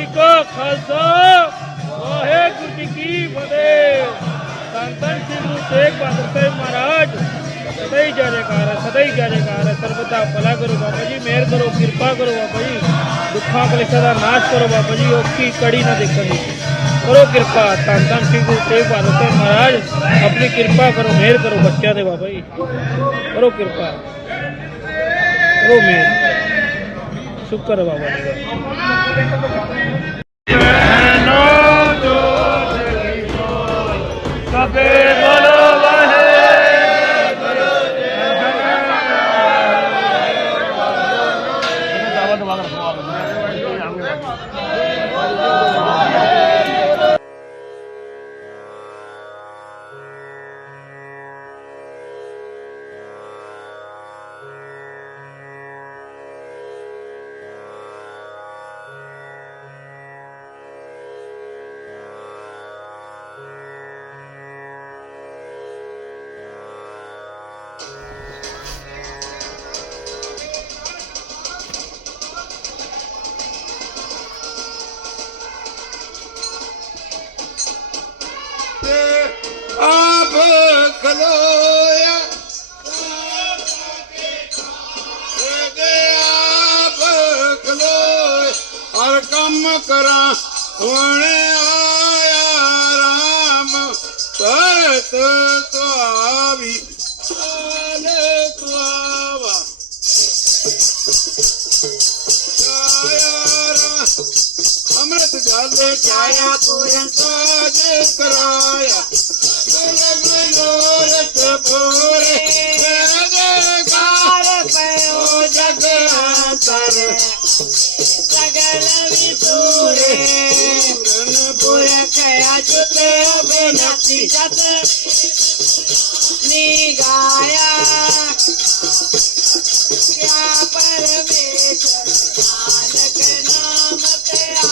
ਜੀ ਕਾ ਖਾਲਸਾ ਵਾਹਿਗੁਰੂ ਜੀ ਕੀ ਫਤਿਹ ਧੰਨ ਧੰਨ ਸ੍ਰੀ ਗੁਰੂ ਤੇਗ ਬਹਾਦਰ ਸਾਹਿਬ ਮਹਾਰਾਜ ਸਦਾ ਹੀ ਜੈ ਜੈਕਾਰ ਹੈ ਸਦਾ ਹੀ ਜੈ ਜੈਕਾਰ ਹੈ ਸਰਬਤ ਦਾ ਭਲਾ ਕਰੋ ਬਾਬਾ ਜੀ ਮਿਹਰ ਕਰੋ ਕਿਰਪਾ ਕਰੋ ਬਾਬਾ ਜੀ ਦੁੱਖਾਂ ਕਲੇਸ਼ਾਂ ਦਾ ਨਾਸ਼ ਕਰੋ ਬਾਬਾ ਜੀ ਔਖੀ ਕੜੀ ਨਾ ਦੇਖਣ ਦੀ ਕਰੋ ਕਿਰਪਾ ਧੰਨ ਧੰਨ ਸ੍ਰੀ ਗੁਰੂ ਤੇਗ ਬਹਾਦਰ ਸਾਹਿਬ ਮਹਾਰਾਜ ਆਪਣੀ ਕਿਰਪਾ ਕਰੋ ਮਿਹਰ ਕਰੋ ਬੱਚਿਆਂ ਦੇ ਬਾਬਾ ਜੀ ਕਰੋ ਕਿਰਪਾ ਕਰੋ ਮਿਹਰ ਸ਼ੁਕਰ ਹੈ ਬਾਬਾ ਜੀ ਦਾ Deixa eu tocar pra ele. Kaloya. आप कलो हर कम करा होने आया राम। सत तो अमृत जल छाया तुरंत कराया। जस निगाया क्या परमेश्वर नानक नामत आया।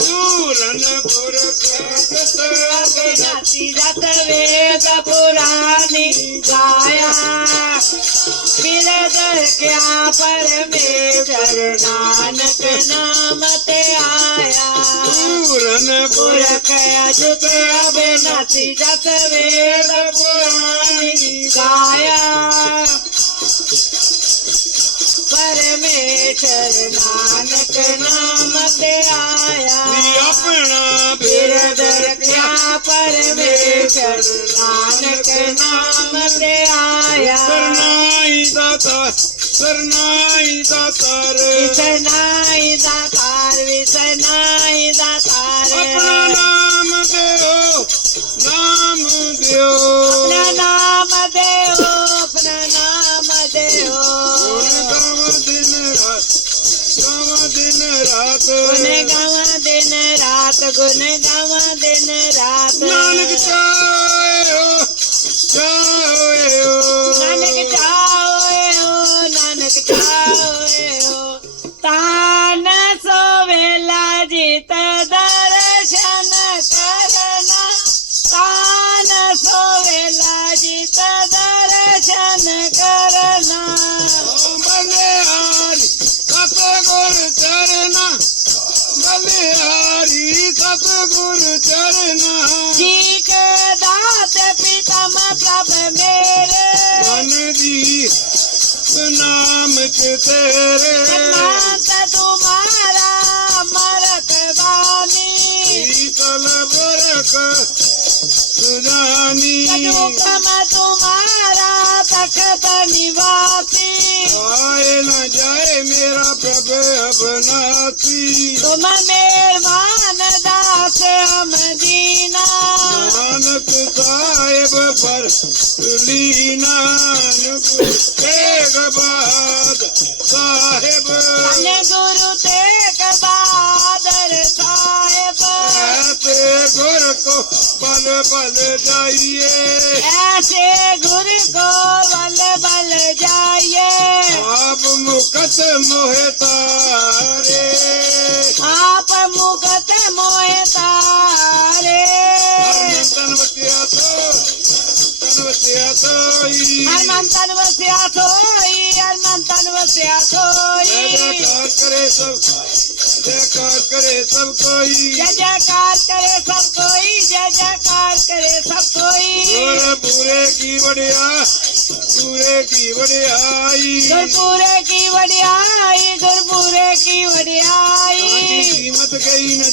पूरनपुर जस वेद पुरानी गाया। कर गया परमेश्वर नानक नाम ते आया पूरन पुरख अजुत अब नथी जत वेद पुराणी गाया परमेश्वर नानक नाम ते आया अपना बिरद क्या परमेश्वर नानक नाम ते आया सरनाई दाता सरनाई दातार विसनाई दातार विसनाई दातार अपना नाम दे गुण गावा दिन रात नानक गुरु चरना जी के दास पितम प्रभ मेरे मन जी नाम के तेरे मात तुम्हारा मरत बानी शीतल बरक सजुकम तुम्हारा तखत निवासी। आए न जाए मेरा प्रभु अबनासी तुम मेहमान दास हम दीना। नानक साहेब पर लीना तेग साहेब। गुरु तेग बल बल जाइए ऐसे गुरु को बल बल जाइए आप मुकत मोहे तारे आप मुगत मोह तारे तन बतिया तो तन बतिया तो हरमन तन वस्या सोई हरमन तन वस्या सोई करे सब जयकार करे सब कोई। जय जयकार करे सब कोई जय जयकार करे सब कोई। पूरे की बढ़िया पूरे की बढ़ियाई गुरपुरे की वडियाई गुरपुरे की ताकि कीमत कही न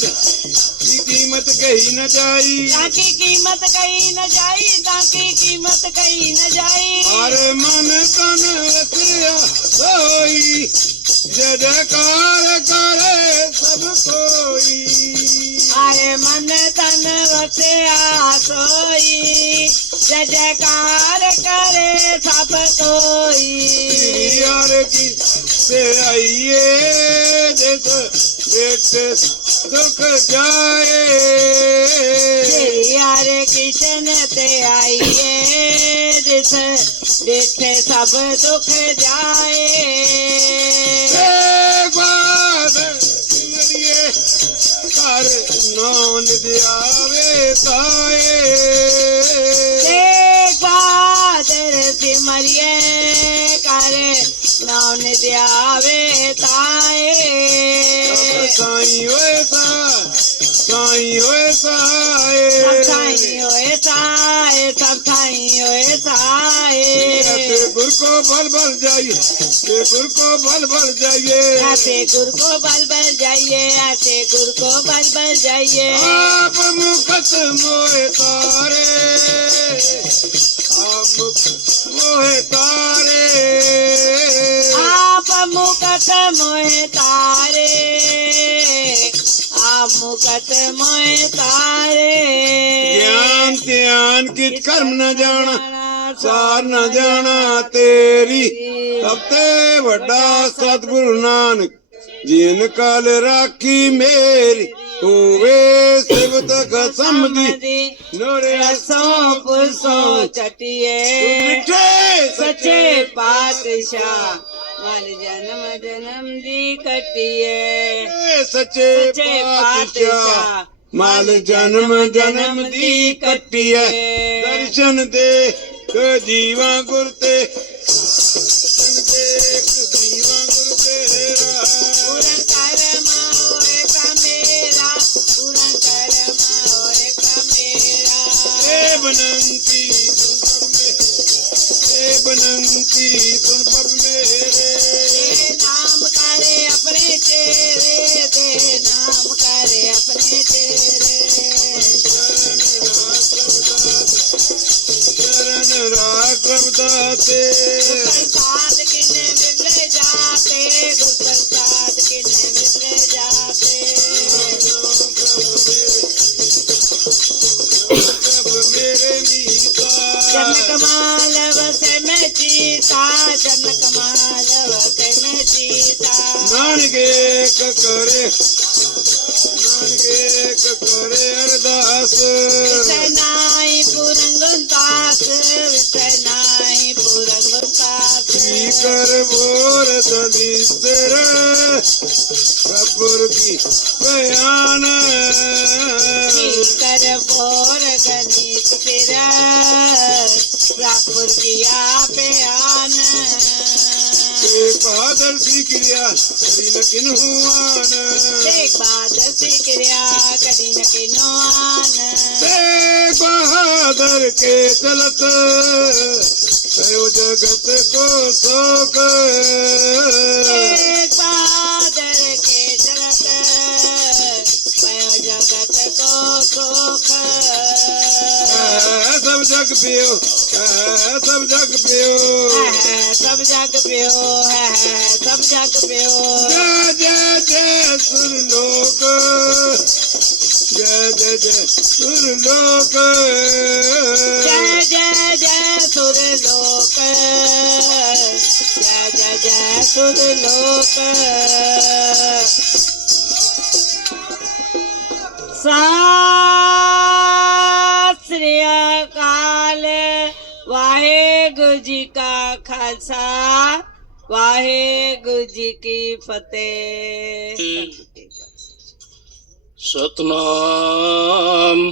कीमत कही न जाई। ताकि कीमत कहीं न जाई ताकि कीमत कहीं न जाई। अरे मन तन रसिया सोई। जयकार करे सब कोई। अरे मन तन वसे सोई जय जयकार करे सब कोई। यार की से आइए जिस बेटे दुख जाए। यार कृष्ण ते आइए जिस देखे सब दुख जाए। ਤੇਰੇ ਬਾਦਲ ਸਿਮਰਿਏ ਹਰ ਨਾਮ ਨਿਧਿਆਵੇ ਤਾਏ ਤੇਰੇ ਬਾਦਲ ਸਿਮਰਿਏ ਕਰ ਨਾਮ ਨਿਧਿਆਵੇ ਤਾਏ ਸਾਈਂ ਓਏ ਸਾ साई होए सब साए थाई होए साए सब थाई होए साए ते गुर को बल बल जाइए ते गुर को बल बल जाइए ऐसे गुर को बल बल जाइए ऐसे गुर को बल बल जाइए आप मुकत मोहे तारे आप मोहे तारे आप मुकट मोहे तारे આ મુકત મય તારે જ્ઞાન ધ્યાન કિત કર્મ ન જાણા ਸਾਰ ਨਾ ਜਾਣਾ ਤੇਰੀ। ਸਭ ਤੇ ਵੱਡਾ ਸਤਿਗੁਰੂ ਨਾਨਕ ਜਿਨ ਕਲ ਰਾਖੀ ਮੇਰੀ ਹੋਵੇ ਸਿਵਤ ਕਸਮ ਦੀ ਨੋਰਿਆ ਸੋਪ ਸੋ ਚਟਿਏ। ਮਿੱਠੇ ਸੱਚੇ ਪਾਤਸ਼ਾਹ। ਮਰ ਜਨਮ ਜਨਮ ਦੀ ਕਟਿਏ ਸੱਚੇ ਪਾਤਸ਼ਾਹ ਮਲ ਜਨਮ ਜਨਮ ਦੀ ਕਟਿਏ ਦਰਸ਼ਨ ਦੇ ਕੋ ਜੀਵਾ ਗੁਰ ਤੇ जनक मालव से मैं जीता जनक मालव से मैं जीता नानके करे नानगे करे अरदास विसनाई पुरंगदास विसनाई पुरंगदास कर बोर दलितर प्रभुर की बयान कर बोर गणित फिर प्रापुर किया प्यान के बहादुर सी क्रिया करी न किन हुआन एक बात सिक्रिया कड़ी न किनोन ते बहादुर के चलत कयो जगत को शोक एक बादर के चलत पयो जगत को सुख है सब जग पियो है सब जग पियो है सब जग पियो है सब जग पियो जय जय जय सुर लोक जय जय जय सुर लोक सुन लो काल वाहे गुरु जी का खालसा वाहे गुरु जी की फतेह। सतनाम।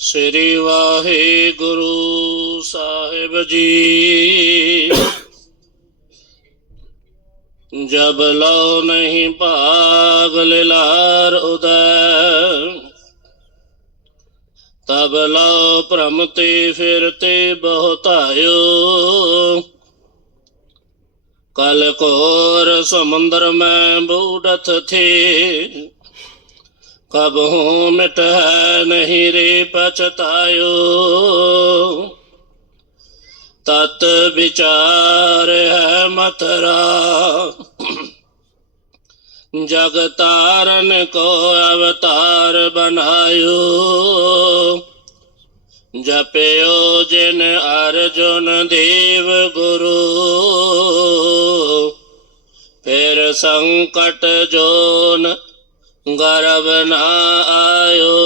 श्री वाहे गुरु साहेब जी। जब लो नहीं भाग लिलार उदय, तब लो भ्रमते फिरते बहुतायो। कल कोर समुद्र में बूढ़त थे, कब हूँ मिट है नहीं रे पछतायो। तत विचार है मथरा। जगतारन को अवतार बनायो। जपयो जिन अर्जुन देव गुरु। फिर संकट जोन गर्भ न आयो।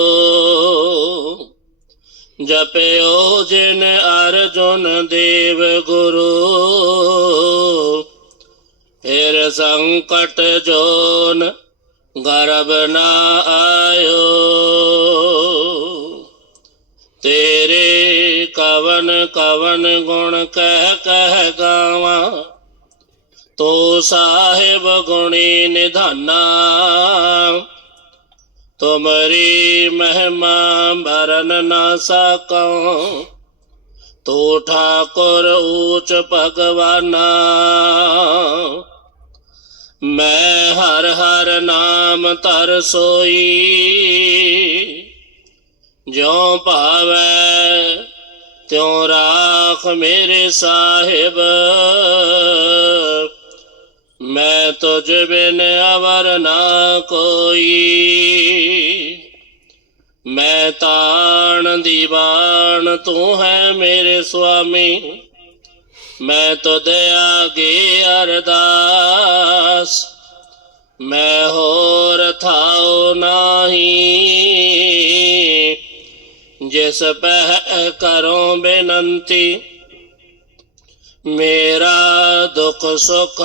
जपयो जिन अर्जुन देव गुरु। फिर संकट जोन गर्भ न आयो। तेरे कवन कवन गुण कह कह गावा। तो साहेब गुणी निधाना। तुमरी महिमा भरन न सको। तो ठाकुर ऊंच भगवाना। मैं हर हर नाम तर सोई। जो भावै त्यों राख मेरे साहिब। मैं तुझ बिन अवर ना कोई। मैं ताण दीवान तू है मेरे स्वामी। मैं तो दया गे अरदास। मैं होर थाओ नाही। जिस पह करो बेनंती ਮੇਰਾ ਦੁੱਖ ਸੁਖ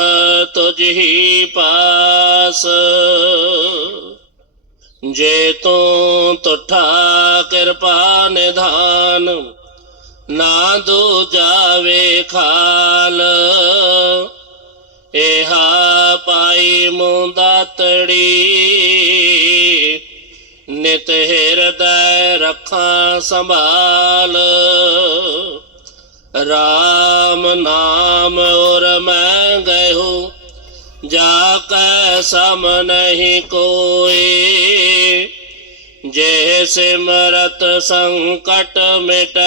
ਤੁਝ ਹੀ ਪਾਸ। ਜੇ ਤੂੰ ਤੁਠਾ ਕਿਰਪਾ ਨਿਧਾਨ, ਨਾ ਦੂ ਜਾਵੇ ਖਾਲ। ਇਹਾ ਪਾਈ ਮੁੰਦਾ ਤੜੀ, ਨਿਤ ਹਿਰਦੈ ਰੱਖਾਂ ਸੰਭਾਲ। राम नाम और मैं गयो जाकर सम नहीं कोई। जय सिमरत संकट मिट,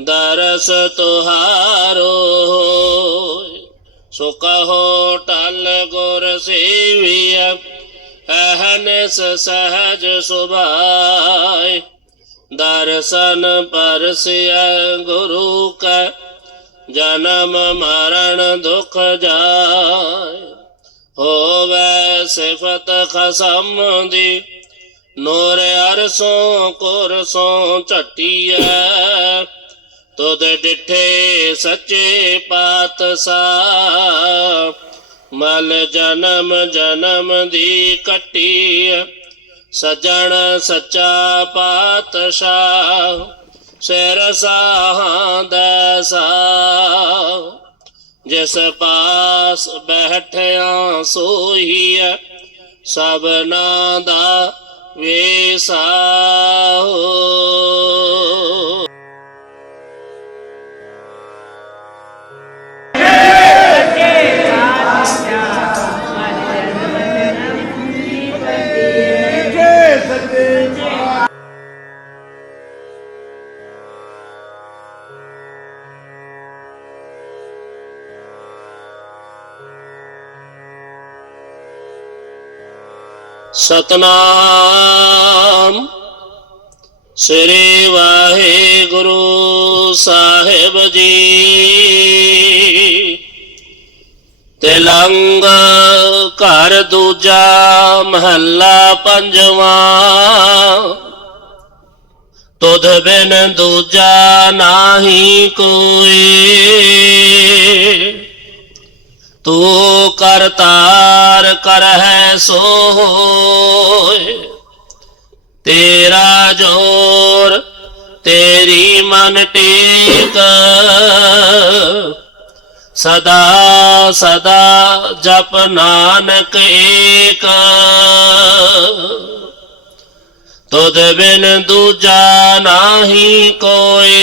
दरस तुहारो सो कहो टल गुर सेविय सहज सुभाय ਦਰਸ਼ਨ ਪਰਸਿਐ ਗੁਰੂ ਕੈ, ਜਨਮ ਮਰਨ ਦੁਖ ਜਾਏ। ਹੋਵੇ ਸਿਫਤ ਖਸਮ ਦੀ, ਨੂਰ ਅਰਸੋਂ ਕੋਰਸੋਂ ਝਟੀਐ। ਤੁਧ ਡਿਠੇ ਸੱਚੇ ਪਾਤਸ਼ਾਹ, ਮਲ ਜਨਮ ਜਨਮ ਦੀ ਕੱਟੀਐ। सजण सच्चा पातशाह सिर साहां दैसा जिस पास बैठया सोही सबना दा वेसा हो। ਸਤਨਾਮ ਸ੍ਰੀ ਵਾਹਿਗੁਰੂ ਸਾਹਿਬ ਜੀ ਤਿਲੰਗ ਘਰ ਦੂਜਾ ਮਹੱਲਾ ਪੰਜਵਾਂ ਤੁਧ ਬਿਨ ਦੂਜਾ ਨਾਹੀ ਕੋਈ ਤੂੰ ਕਰਤਾਰ ਕਰਹਿ ਸੋ ਹੋਏ ਤੇਰਾ ਜੋਰ ਤੇਰੀ ਮਨ ਟੇਕ। ਸਦਾ ਸਦਾ ਜਪ ਨਾਨਕ ਏਕ। ਤੁਧ ਬਿਨ ਦੂਜਾ ਨਾਹੀ ਕੋਏ।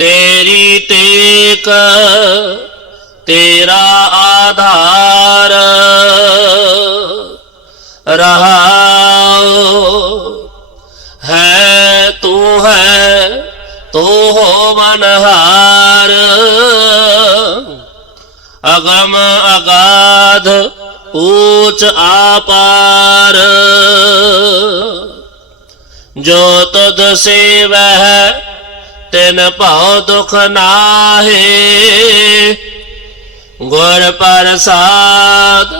तेरी तेक तेरा आधार रहा है, तू है, तू हो मनहार। अगम अगाध, ऊंच आपार। जो तुझसे वह तेन पाओ दुख नाहे। गुर प्रसाद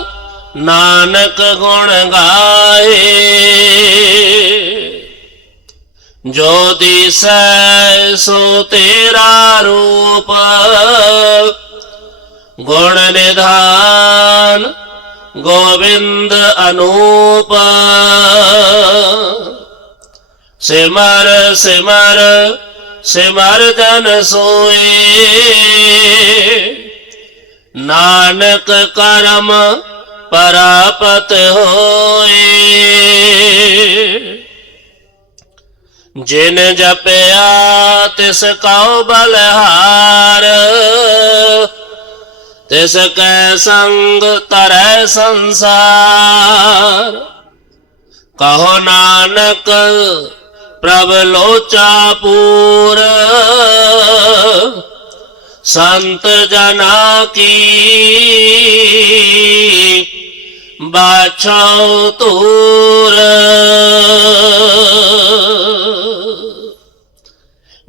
नानक गुण गाए। जो दिस सो तेरा रूप, गुण निधान गोविंद अनूप। सिमर सिमर ਸਿਮਰਦਨ ਸੋਏ। ਨਾਨਕ ਕਰਮ ਪਰਾਪਤ ਹੋਏ। ਜਿਨ ਜਪਿਆ ਤਿਸ ਕਉ ਬਲਹਾਰ। ਤਿਸ ਕੈ ਸੰਗ ਤਰੈ ਸੰਸਾਰ। ਕਹੋ ਨਾਨਕ ਪ੍ਰਭ ਲੋਚਾ ਪੂਰ। ਸੰਤ ਜਨਾ ਕੀ ਬਾਛਾਉ ਤੂਰ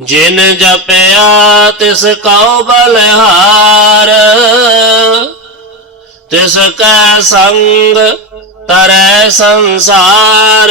ਜਿਨ ਜਪਿਆ ਤਿਸ ਕਉ ਬਲਹਾਰ। ਤਿਸ ਕੈ ਸੰਗ ਤਰੈ ਸੰਸਾਰ।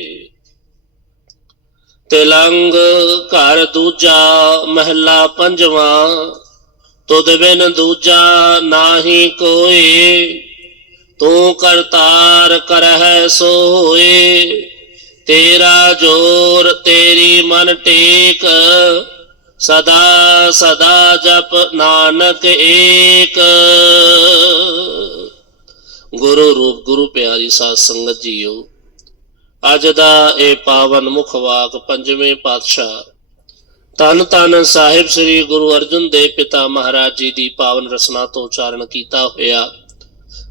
ਤਿਲੰਗ ਘਰ ਦੂਜਾ ਮਹਿਲਾ ਪੰਜਵਾਂ, ਤੁਧ ਬਿਨ ਦੂਜਾ ਨਾਹੀ ਕੋਏ, ਤੂੰ ਕਰਤਾਰ ਕਰਹਿ ਸੋਏ, ਤੇਰਾ ਜੋਰ ਤੇਰੀ ਮਨ ਟੇਕ, ਸਦਾ ਸਦਾ ਜਪ ਨਾਨਕ ਏਕ। ਗੁਰੂ ਰੂਪ, ਗੁਰੂ ਪਿਆਰੀ ਸਾਧ ਸੰਗਤ ਜੀਓ ਅੱਜ ਦਾ ਇਹ ਪਾਵਨ ਮੁਖ ਵਾਕ ਪੰਜਵੇਂ ਪਾਤਸ਼ਾਹ। ਤਨ ਤਨ ਸਾਹਿਬ ਸ੍ਰੀ ਗੁਰੂ ਅਰਜਨ ਦੇਵ ਪਿਤਾ ਮਹਾਰਾਜ ਜੀ ਦੀ ਪਾਵਨ ਰਸਨਾ ਤੋਂ ਉਚਾਰਨ ਕੀਤਾ ਹੋਇਆ।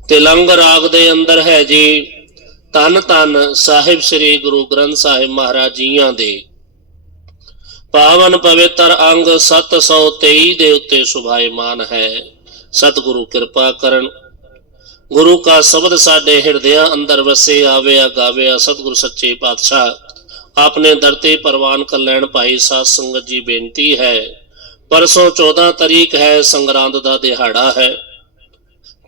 ਤਿਲੰਗ ਰਾਗ ਦੇ ਅੰਦਰ ਹੈ ਜੀ ਤਨ ਤਨ ਸਾਹਿਬ ਸ੍ਰੀ ਗੁਰੂ ਗ੍ਰੰਥ ਸਾਹਿਬ ਮਹਾਰਾਜ ਜੀਆਂ ਦੇ। ਪਾਵਨ ਪਵਿੱਤਰ ਅੰਗ 723 ਦੇ ਉੱਤੇ ਸੁਭਾਇਮਾਨ ਹੈ। ਸਤਿਗੁਰੂ ਕਿਰਪਾ ਕਰਨ ਗੁਰੂ ਕਾ ਸ਼ਬਦ ਸਾਡੇ ਹਿਰਦਿਆਂ ਅੰਦਰ ਵਸੇ, ਆਵਿਆ, ਗਾਵਿਆ, ਸਤਿਗੁਰੂ ਸੱਚੇ ਪਾਤਸ਼ਾਹ। ਆਪਣੇ ਦਰ ਤੇ ਪ੍ਰਵਾਨ ਕਰ ਲੈਣ ਭਾਈ ਸਾਧ ਸੰਗਤ ਜੀ, ਬੇਨਤੀ ਹੈ, ਪਰਸੋਂ 14 ਤਰੀਕ ਹੈ, ਸੰਗਰਾਂਦ ਦਾ ਦਿਹਾੜਾ ਹੈ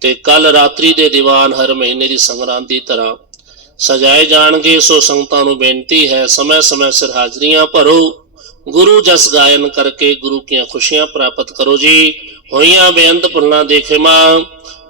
ਤੇ ਕੱਲ ਰਾਤਰੀ ਦੇ ਦੀਵਾਨ ਹਰ ਮਹੀਨੇ ਦੀ ਸੰਗਰਾਂਦ ਦੀ ਤਰ੍ਹਾਂ ਸਜਾਏ ਜਾਣਗੇ, ਸੋ ਸੰਗਤਾਂ ਨੂੰ ਬੇਨਤੀ ਹੈ, ਸਮੇਂ-ਸਮੇਂ ਸਿਰ ਹਾਜ਼ਰੀਆਂ ਭਰੋ। ਗੁਰੂ ਜਸ ਗਾਇਨ ਕਰਕੇ ਗੁਰੂ ਕੀਆਂ ਖੁਸ਼ੀਆਂ ਪ੍ਰਾਪਤ ਕਰੋ ਜੀ। ਹੋਈਆਂ ਬੇਅੰਤ ਭੁੱਲਾਂ ਦੇ ਖਿਮਾ।